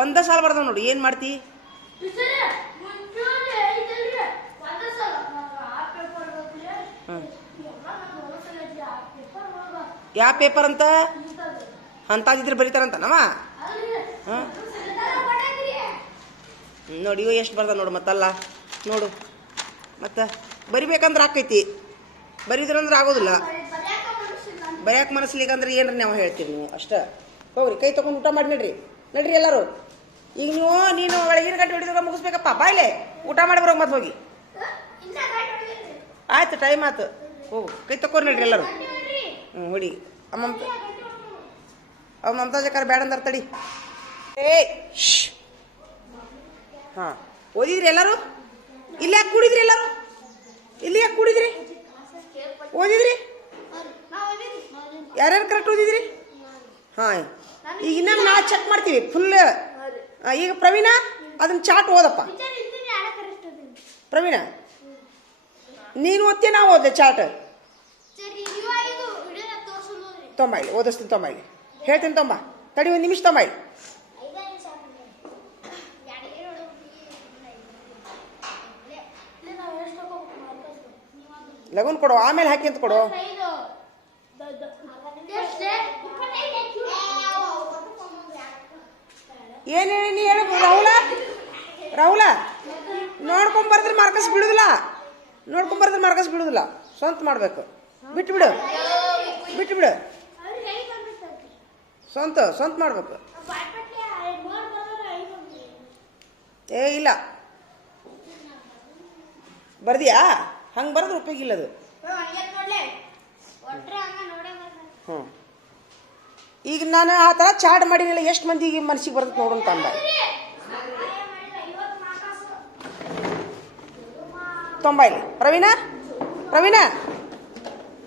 ಒಂದೇ ಸಾಲ ಬರ್ದ ನೋಡು. ಏನು ಮಾಡ್ತಿ? ಯಾವ ಪೇಪರ್ ಅಂತ ಅಂತಾದಿದ್ರೆ ಬರೀತಾರಂತನವ. ಹಾಂ ನೋಡಿ ಇವ ಎಷ್ಟು ಬರ್ದ ನೋಡು. ಮತ್ತಲ್ಲ ನೋಡು. ಮತ್ತೆ ಬರಿಬೇಕಂದ್ರೆ ಆಕೈತಿ. ಬರೀದ್ರಂದ್ರೆ ಆಗೋದಿಲ್ಲ. ಬರೆಯಕ್ಕೆ ಮನಸ್ಲಿಕ್ಕಂದ್ರೆ ಏನ್ರಿ ನಾವು ಹೇಳ್ತೀವಿ. ನೀವು ಅಷ್ಟೇ ಹೋಗ್ರಿ. ಕೈ ತೊಗೊಂಡು ಊಟ ಮಾಡಿ ನಡ್ರಿ ಎಲ್ಲರೂ. ಈಗ ನೀನು ಒಳಗಿನ ಗಂಟೆ ಹೊಡಿದಾಗ ಮುಗಿಸ್ಬೇಕಪ್ಪ. ಬಾಯ್ಲೆ ಊಟ ಮಾಡಿ ಬರೋಕೆ ಮತ್ತೆ ಹೋಗಿ. ಆಯ್ತು ಟೈಮ್ ಆಯ್ತು. ಹೋಗು ಕೈ ತಕೋರಿ ನಡ್ರಿ ಎಲ್ಲರೂ. ಹೊಡಿ. ಅವ ಮಮತಾಜಕಾರ ಬೇಡ ಅಂದಾರ ತಡಿ. ಹಾಂ ಓದಿದ್ರಿ ಎಲ್ಲರೂ? ಇಲ್ಲಿ ಯಾಕೆ ಕೂಡಿದ್ರಿ ಎಲ್ಲರೂ? ಓದಿದ್ರಿ? ಯಾರ್ಯಾರು ಕರೆಕ್ಟ್ ಓದಿದ್ರಿ? ಹಾಂ ಈಗ ಇನ್ನೊಂದು ನಾಳೆ ಚೆಕ್ ಮಾಡ್ತೀವಿ ಫುಲ್. ಈಗ ಪ್ರವೀಣ ಅದನ್ನ ಚಾಟ್ ಓದಪ್ಪ. ಪ್ರವೀಣ ನೀನು ಓದ್ತೀಯ ನಾವು ಓದ್ದೆ ಚಾಟ್. ತೊಂಬೈಲಿ ಓದಿಸ್ತೀನಿ. ತೊಂಬೈಲಿ ಹೇಳ್ತೀನಿ. ತೊಂಬ ತಡಿ ಒಂದು ನಿಮಿಷ. ತೊಂಬೈಲಿ ಲಗುನ್ ಕೊಡು. ಆಮೇಲೆ ಹಾಕಿ ಅಂತ ಕೊಡು. ಏನು ಹೇಳಿ ನೀ ಹೇಳು ರಾಹುಲ. ನೋಡ್ಕೊಂಬರ್ದ್ರೆ ಮಾರ್ಕಸ್ ಬಿಡುದಿಲ್ಲ. ಸ್ವಂತ ಮಾಡ್ಬೇಕು. ಬಿಟ್ಬಿಡು. ಸ್ವಂತ ಮಾಡ್ಬೇಕು. ಇಲ್ಲ ಬರ್ದಿಯಾ? ಹಂಗೆ ಬರೋದು ಉಪಯೋಗ ಇಲ್ಲ ಅದು. ಹ್ಞೂ ಈಗ ನಾನು ಆ ಥರ ಚಾರ್ಟ್ ಮಾಡಿರಲಿಲ್ಲ, ಎಷ್ಟು ಮಂದಿಗೆ ಮನಸ್ಸಿಗೆ ಬರ್ತದೆ ನೋಡೋಣ ತಂದ ತೊಂಬೈಲಿ ಪ್ರವೀಣ ಪ್ರವೀಣ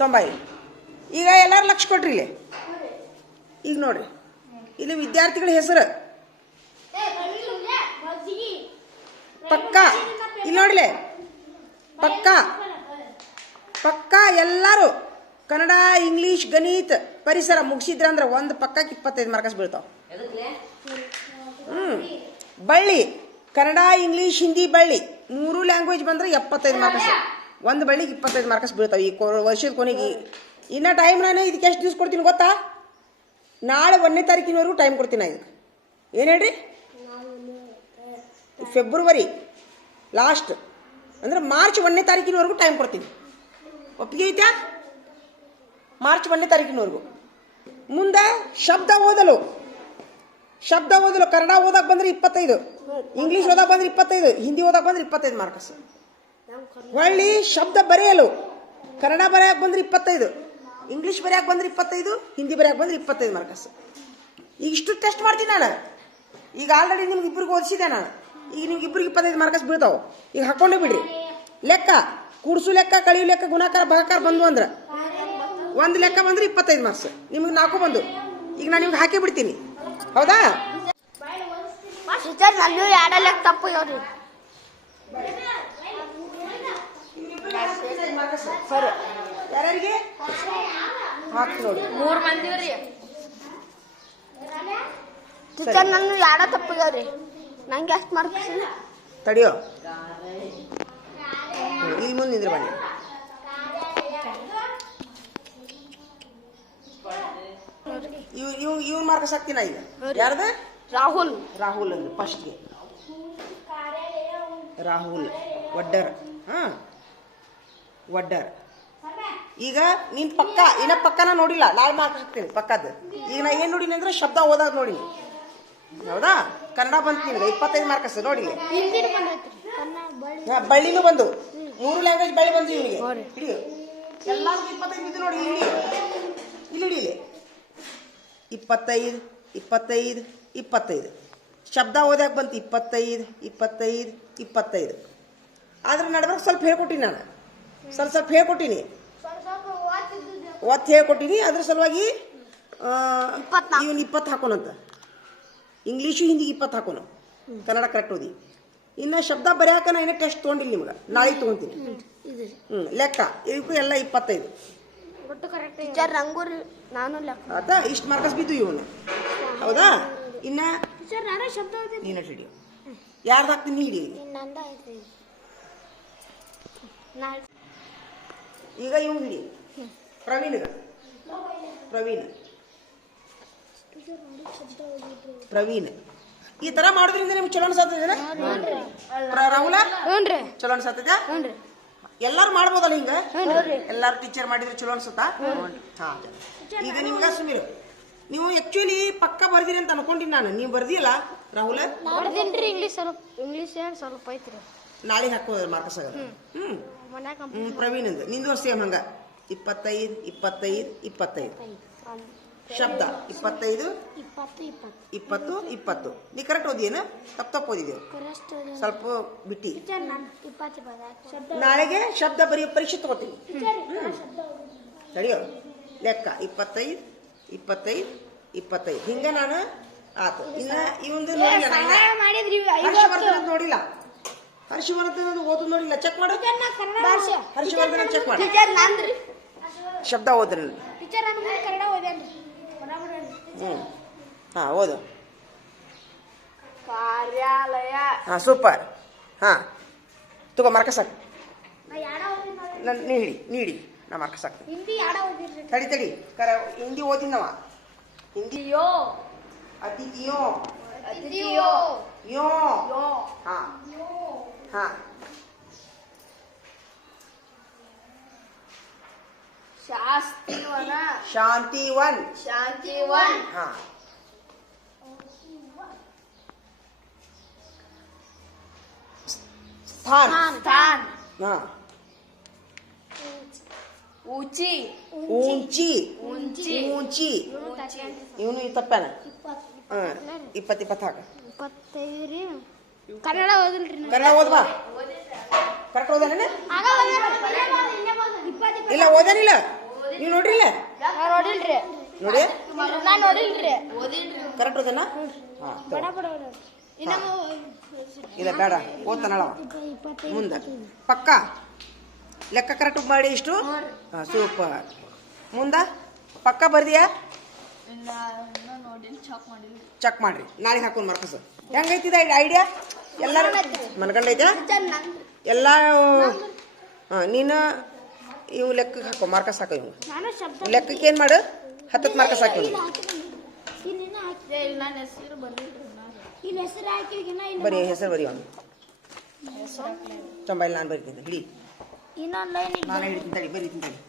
ತೊಂಬೈಲಿ. ಈಗ ಎಲ್ಲರೂ ಲಕ್ಷ ಕೊಟ್ರಿ ಇಲ್ಲಿ. ಈಗ ನೋಡ್ರಿ ಇಲ್ಲಿ ವಿದ್ಯಾರ್ಥಿಗಳ ಹೆಸರು ಪಕ್ಕ ಇಲ್ಲಿ ನೋಡಿಲೆ ಪಕ್ಕ ಪಕ್ಕ ಎಲ್ಲರೂ ಕನ್ನಡ ಇಂಗ್ಲೀಷ್ ಗಣಿತ ಪರಿಸರ ಮುಗಿಸಿದ್ರ ಅಂದ್ರೆ ಒಂದು ಪಕ್ಕಕ್ಕೆ 25 ಮಾರ್ಕ್ಸ್ ಬೀಳ್ತಾವ. ಬಳ್ಳಿ ಕನ್ನಡ ಇಂಗ್ಲೀಷ್ ಹಿಂದಿ ಬಳ್ಳಿ 3 ಲ್ಯಾಂಗ್ವೇಜ್ ಬಂದ್ರೆ 75 ಮಾರ್ಕ್ಸ್. ಒಂದು ಬಳ್ಳಿಗೆ 25 ಮಾರ್ಕ್ಸ್ ಬೀಳ್ತಾವೆ ಈ ವರ್ಷದ ಕೊನೆಗೆ. ಇನ್ನು ಟೈಮ್ ನಾನು ಇದಕ್ಕೆ ಎಷ್ಟು ದಿವ್ಸ ಕೊಡ್ತೀನಿ ಗೊತ್ತಾ? ನಾಳೆ 1ನೇ ತಾರೀಕಿನವರೆಗೂ ಟೈಮ್ ಕೊಡ್ತೀನಿ. ಇದಕ್ಕೆ ಏನು ಹೇಳ್ರಿ, ಫೆಬ್ರವರಿ ಲಾಸ್ಟ್ ಅಂದ್ರೆ ಮಾರ್ಚ್ 1ನೇ ತಾರೀಕಿನವರೆಗೂ ಟೈಮ್ ಕೊಡ್ತೀನಿ. ಒಪ್ಪಿಗೆ ಐತಾ? ಮಾರ್ಚ್ 1ನೇ ತಾರೀಕಿನವರೆಗೂ. ಮುಂದೆ ಶಬ್ದ ಓದಲು ಕನ್ನಡ ಓದಕ್ಕೆ ಬಂದ್ರೆ 25, ಇಂಗ್ಲೀಷ್ ಓದಕ್ಕೆ ಬಂದ್ರೆ 25, ಹಿಂದಿ ಓದಕ್ಕೆ ಬಂದ್ರೆ 25 ಮಾರ್ಕ್ಸ್. ಹೊಳ್ಳಿ ಶಬ್ದ ಬರೆಯಲು ಕನ್ನಡ ಬರೆಯಕ್ಕೆ ಬಂದ್ರೆ 25, ಇಂಗ್ಲೀಷ್ ಬರೆಯಕ್ಕೆ ಬಂದ್ರೆ 25, ಹಿಂದಿ ಬರೆಯಕ್ಕೆ ಬಂದ್ರೆ 25 ಮಾರ್ಕ್ಸ್. ಈಗ ಇಷ್ಟು ಟೆಸ್ಟ್ ಮಾಡ್ತೀನಿ ನಾನು. ಈಗ ಆಲ್ರೆಡಿ ನಿಮ್ಗೆ ಇಬ್ಬರಿಗೆ ಓದಿಸಿದೆ ನಾನು. ಈಗ ನಿಮ್ಗೆ ಇಬ್ಬರಿಗೆ 25 ಮಾರ್ಕ್ಸ್ ಬೀಳ್ತಾವೆ. ಈಗ ಹಾಕೊಂಡೇ ಬಿಡ್ರಿ. ಲೆಕ್ಕ ಕೂಡ್ಸು ಲೆಕ್ಕ ಕಳಿಯು ಲೆಕ್ಕ ಗುಣಾಕಾರ ಭಾಗಾಕಾರ ಬಂದು ಅಂದ್ರೆ ಒಂದು ಲೆಕ್ಕ ಬಂದ್ರೆ 25 ಮಾರ್ಕ್ಸ್. ನಿಮ್ಗೆ 4 ಬಂದು ಈಗ ನಾನು ನಿಮ್ಗೆ ಹಾಕಿ ಬಿಡ್ತೀನಿ. ಹೌದಾ? ತಪ್ಪು ಸರಿ, ಯಾರಿಗೆ ಹಾಕಿ ನೋಡಿ. 3 ಮಂದಿ ರೀ ಟೀಚರ್. ನನ್ನ ಯಾಡ ತಪ್ಪಿಗ್ಯಾವ್ರಿ, ನಂಗೆ ಎಷ್ಟು ಮಾರ್ಕ್ಸ್ ತಡಿಯೋ. ಇಲ್ಲಿ ಮುಂದೆ ನಿಂದ್ರೆ ಬನ್ನಿ. ಇವ್ ಮಾರ್ಕ್ಸ್ ಹಾಕ್ತೀನ ಈಗ. ಯಾರ್ದ? ರಾಹುಲ್ ಅಂದು ಫಸ್ಟ್ಗೆ ರಾಹುಲ್ ವಡ್ಡರ್. ವಡ್ಡರ್. ಈಗ ನೀನ್ ಪಕ್ಕ ಇನ್ನ ಪಕ್ಕನ ನೋಡಿಲ್ಲ, ನಾಳೆ ಮಾರ್ಕ್ಸ್ ಹಾಕ್ತೀನಿ ಪಕ್ಕದ. ಈಗ ನಾ ಏನ್ ನೋಡಿನಿ ಅಂದ್ರೆ ಶಬ್ದ ಓದಾಗ ನೋಡಿನಿ. ಹೌದಾ? ಕನ್ನಡ ಬಂತು ನಿನ್ಗೆ 25 ಮಾರ್ಕ್ಸ್ ನೋಡಿ. ಬಳ್ಳಿನೂ ಬಂದು 3 ಲ್ಯಾಂಗ್ವೇಜ್ ಬಳ್ಳಿ ಬಂದು ಇವನಿಗೆ ಹಿಡಿಯು. ಎಲ್ಲಾರ್ಗು 25 ಬಿದ್ದು ನೋಡಿ. ಇಲ್ಲಿ ಹಿಡಿಯಿಲಿ 25 25 25. ಶಬ್ದ ಓದ್ಯಾಕೆ ಬಂತು 25 25 25. ಆದ್ರೆ ನಡ್ಬರ್ಕ್ ಸ್ವಲ್ಪ ಹೇಳ್ಕೊಟ್ಟಿನಿ ನಾನು. ಸ್ವಲ್ಪ ಹೇಳ್ಕೊಟ್ಟಿನಿ, ಒತ್ತು ಹೇಳ್ಕೊಟ್ಟಿನಿ. ಅದ್ರ ಸಲುವಾಗಿ ಇವನು 20 ಹಾಕೋಣಂತ. ಇಂಗ್ಲೀಷು ಹಿಂದಿಗೆ 20 ಹಾಕೋಣ, ಕನ್ನಡ ಕರೆಕ್ಟ್ ಓದಿ. ಇನ್ನು ಶಬ್ದ ಬರೆಯಾಕ ನಾ ಏನೋ ಟೆಸ್ಟ್ ತೊಗೊಂಡಿಲ್ಲ ನಿಮ್ಗೆ, ನಾಳೆ ತೊಗೊತೀನಿ. ಲೆಕ್ಕ ಇವಕ್ಕೂ ಎಲ್ಲ 25. ಆತ ಇಷ್ಟು ಮಾರ್ಕ್ಸ್ ಬಿದ್ದು ಇವನು. ಹೌದಾ? ಇನ್ನ ನೀನು ಹಿಡಿಯೋ. ಯಾರ್ದು ಹಾಕ್ತೀನಿ ಹಿಡಿ. ಈಗ ಇವ್ ಹಿಡಿ. ಪ್ರವೀಣ್ ಈ ತರ ಮಾಡೋದ್ರಿಂದ ನಿಮ್ಗೆ ಚಲೋ ಅನ್ಸತ್ತದ? ರಾಹುಲ ಚಲೋ ಅನ್ಸತ್ತದ? ಎಲ್ಲಾರು ಮಾಡ್ಬೋದಲ್ಲ ಹಿಂಗ? ಎಲ್ಲಾರು ಟೀಚರ್ ಮಾಡಿದ್ರೆ ಚಲೋ ಅನ್ಸುತ್ತಾ? ಹಾ. ಈಗ ನಿಮ್ಗ ಸುಮೀರು ನೀವು ಆಕ್ಚುಲಿ ಪಕ್ಕ ಬರ್ದಿರಿ ಅಂತ ಅನ್ಕೊಂಡಿನಿ ನಾನು. ನೀವು ಬರ್ದಿಲ್ಲ ರಾಹುಲ? ಇಂಗ್ಲೀಷ್ ಸ್ವಲ್ಪ ಐತ್ರಿ. ನಾಳೆ ಹಾಕೋದ್ರ ಮಾರ್ಕ್ಸ್ ಆಗಲ್ಲ. ಪ್ರವೀಣ್ ಅಂದ ನಿಂದು ಸೇಮ್ ಹಂಗ 25 25 25. ಶಬ್ದ 25 20 20. ನೀ ಕರೆಕ್ಟ್ ಓದಿಯೇನ? ತಪ್ಪು ಓದಿದೇವು, ಸ್ವಲ್ಪ ಬಿಟ್ಟಿ. ನಾಳೆಗೆ ಶಬ್ದ ಬರೆಯೋ ಪರೀಕ್ಷೆ ತಗೋತೀನಿ. ಸರಿಯೋ? ಲೆಕ್ಕ 25 25 25 ಹಿಂಗ ನಾನು ಆತು. ಇನ್ನ ಇವಂದು ಹರ್ಷವರ್ಧನ್ ನೋಡಿಲ್ಲ. ಹರ್ಷವರ್ಧನ್ ಓದು ನೋಡಿಲ್ಲ. ಚೆಕ್ ಮಾಡು. ಹರ್ಷವರ್ಧನ್ ಚೆಕ್ ಮಾಡು. ಶಬ್ದ ಓದ್ರಿ. ಹಾ ಓದು. ಕಾರ್ಯಾಲಯ. ಹಾ ಸೂಪರ್. ಹಾ ತಗೋ ಮಾರ್ಕಸ್ ಹಾಕಿ. ನೀಡಿ ನಾ ಮಾರ್ಕಸ್ ಹಾಕ್ತೀನಿ. ತಡಿ ಹಿಂದಿ ಓದಿನವ. ಹಿಂದಿಯೋ ಅತಿಥಿಯೋ ಯೋ. ಹಾ ಹಾ. ಶಾಂತಿವನ್. ಹಾ. ಸ್ಥಾನ್. ಹಾ. ऊंची. ಮುಂಚಿ ಇವನು ಈ ತಪ್ಪೇನ 20 ಹಾಕ 25 ರೀ ಕನ್ನಡ ಓದಿಲ್ರಿ ಕನ್ನಡ ಓದ್ಬಾ ಕರೆಕ್ಟ್ ಓದೇನ ಇಲ್ಲ ಓದೇನಿಲ್ಲ ನೀವು ನೋಡ್ರಿಲ್ಲ ನೋಡಿಲ್ರಿ ನೋಡಿ ನಾನು ನೋಡಿಲ್ರಿ ಕರೆಕ್ಟ್ ಓದೇನ ಇಲ್ಲ ಬೇಡ ಓದ್ತಾನಳ ಮುಂದೆ ಪಕ್ಕ ಲೆಕ್ಕ ಕರೆಕ್ಟ್ ಮಾಡಿ ಇಷ್ಟು ಸೂಪರ್ ಮುಂದ ಪಕ್ಕ ಬರ್ದಿಯಾ ಚೆಕ್ ಮಾಡ್ರಿ ನಾಳೆ ಹಾಕೊಂಡು ಮಾರ್ಕಸ್ ಹೆಂಗೈತಿದ ಐಡಿಯಾ ಎಲ್ಲರೂ ಮನ್ಕೊಂಡೈತೆ ಎಲ್ಲ ನೀನು ಇವು ಲೆಕ್ಕಕ್ಕೆ ಹಾಕೋ ಮಾರ್ಕಸ್ ಹಾಕೋ ಇವು ಲೆಕ್ಕಕ್ಕೆ ಏನು ಮಾಡು 10 ಮಾರ್ಕಸ್ ಹಾಕಿ ಬರೀ ಹೆಸರು ಬರೀ ಅವನು ಚಂಬೈಲ್ ನಾನು ಬರೀತೀನಿ ಹಿಡಿ ನಾನು ಹಿಡಿತೀನಿ ತಡಿ ಬರೀತೀನಿ ತಡಿ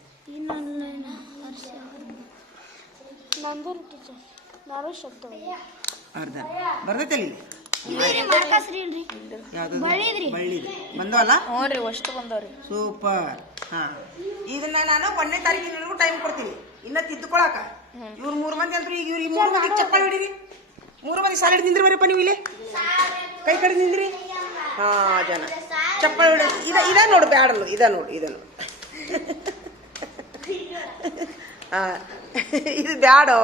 ಅರ್ಧ ಬರ್ದೈತಲ್ಲಿ ಬಳ್ಳಿದು ಬಂದವಲ್ಲ ಅಷ್ಟು ಬಂದವ್ರಿ ಸೂಪರ್ ಹಾ ಇದನ್ನ ನಾನು 1ನೇ ತಾರೀಕಿನವರೆಗೂ ಟೈಮ್ ಕೊಡ್ತೀನಿ ಇನ್ನ ತಿದ್ದುಕೊಳಕ ಇವ್ರು 3 ಮಂದಿ ಅಂತೂ ಈಗ ಇವ್ರು 3 ಮಂದಿ ಚಪ್ಪಲ್ ಹಿಡೀರಿ 3 ಮಂದಿ ಸಾಲಿಡ್ ನಿಂದ್ರಿ ಬರಪ್ಪ ನೀವು ಇಲ್ಲಿ ಕೈ ಕಡೆ ನಿಂದ್ರಿ ಹಾ ಜನ ಚಪ್ಪಲ್ ಹಿಡಿ ಇದ ನೋಡು ಬ್ಯಾಡಲ್ಲ ಇದ ನೋಡು ಹಾ ಇದು ಬ್ಯಾಡೋ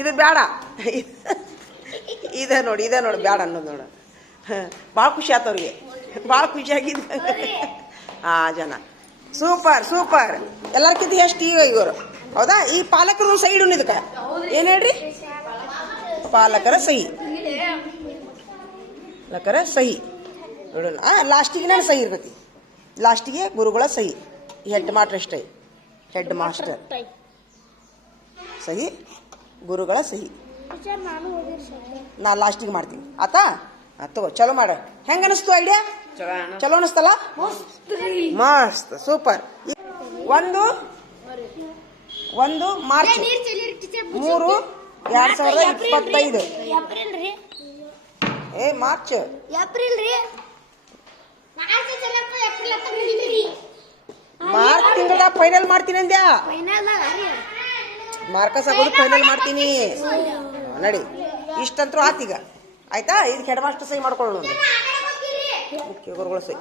ಇದು ಬೇಡ ಇದ ನೋಡಿ ಬ್ಯಾಡ ಅನ್ನೋದು ನೋಡು ಭಾಳ ಖುಷಿ ಆಯ್ತು ಅವ್ರಿಗೆ ಭಾಳ ಖುಷಿಯಾಗಿದ್ದು ಜನ ಸೂಪರ್ ಎಲ್ಲರ್ಕಿಂತ ಎಷ್ಟು ಈಗ ಇವರು ಹೌದಾ ಈ ಪಾಲಕರು ಸೈಡ್ ಇದಕ್ಕೆ ಏನು ಹೇಳ್ರಿ ಪಾಲಕರ ಸಹಿ ನೋಡೋಣ ಲಾಸ್ಟಿಗೆ ನಾನು ಸಹಿ ಇರ್ತೈತಿ ಲಾಸ್ಟಿಗೆ ಗುರುಗಳ ಸಹಿ ಹೆಡ್ ಮಾಸ್ಟರ್ ಸಹಿ ಗುರುಗಳ ಸಹಿ ನಾ ಲಾಸ್ಟಿಗೆ ಮಾಡ್ತೀನಿ ಆತಾ ತಗೋ ಚಲೋ ಮಾಡ ಹೆಂಗ ಅನಿಸ್ತು ಐಡಿಯಾ ಚಲೋ ಅನಿಸ್ತಲ್ಲ ಮಸ್ತ್ ಸೂಪರ್ 1 ಮಾರ್ಚ್ 3 2025 ಮಾರ್ಚ್ ಮಾರ್ಚ್ ತಿಂಗಳ ಫೈನಲ್ ಮಾಡ್ತೀನಿ ಅಂದ್ಯಾ ಮಾರ್ಕಸ್ ಆಗೋದು ಫೈನಲ್ ಮಾಡ್ತೀನಿ ನಡಿ ಇಷ್ಟಂತೂ ಆತೀಗ ಆಯ್ತಾ ಇದಕ್ಕೆ ಹೆಡ್ ಮಾಸ್ಟರ್ ಸಹಿ ಮಾಡ್ಕೊಳ್ಳೋಣ ಗುರುಗಳ ಸಹಿ